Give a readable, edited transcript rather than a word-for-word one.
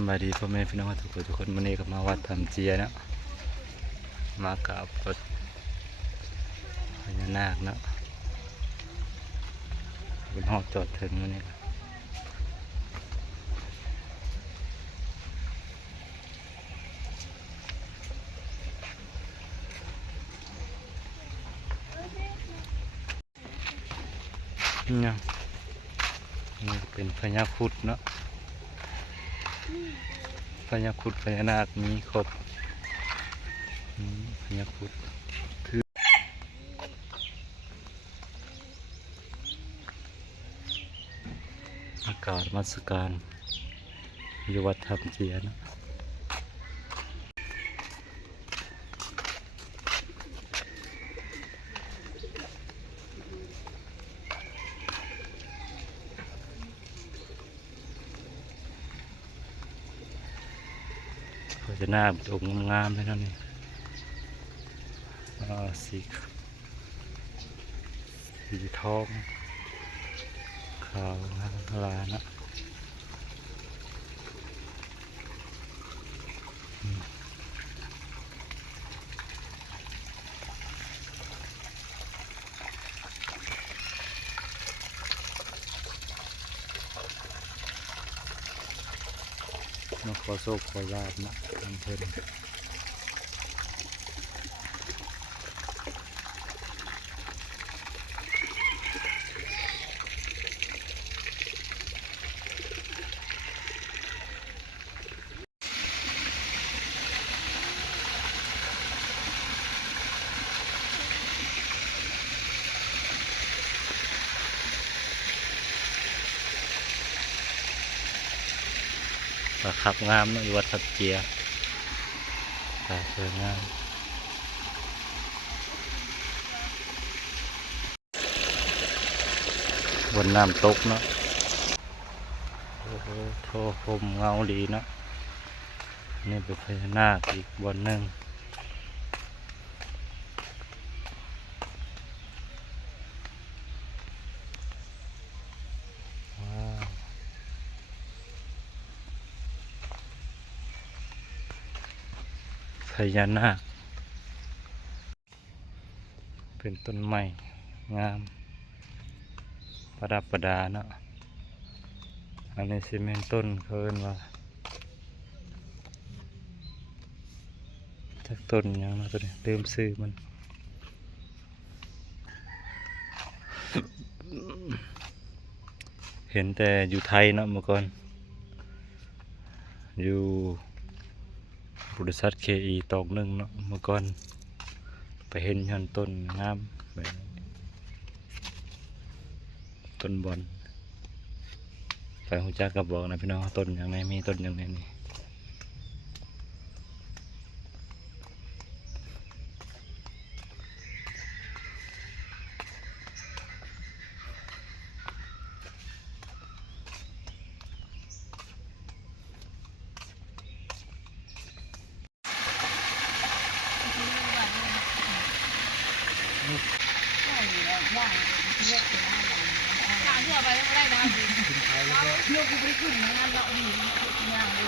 ำบายดีพ่อแม่พี่น้องทุกคนวันนี้ก็มาวัดทำเจียเนาะมากราบกดพญานาคเนาะเป็นห้องจอดถึงวันนี้เนี่ยนี่เป็นพญาครุฑเนาะพญาครุฑพญานาคมีครบพญาครุฑคืออากาศมัสการอยู่วัดธรรมเจียนะพญานาคองค์งามๆเลยนะนี่สีทองขาวงามลานะมาขอโชคขอลาภนะทำเพิ่นขับงามนะวัดทับเจียตาสวยงามบนน้ำตกเนาะโอ้โหโทพรมเงาดีเนาะนี่เป็นพญานาคอีกบนหนึ่งพญานาคเป็นต้นไม้งามประดับประดาเนาะอันนี้ซีเมนต้นเขาเรียกว่าจากต้นยังนะตัวนี้ลืมซื้อมันเห็นแต่อยู่ไทยเนาะเมื่อก่อนอยู่บริษัทKEตอกหนึ่งเนาะเมื่อก่อนไปเห็นยันต้นงามแบบต้นบอนไปหูจักกับบอกนะพี่น้องต้นอย่างไรมีต้นอย่างไรนี่ทางทั่วไปไม่ได้นะเลือกกูไปขึ้นนะเราดีงานเลย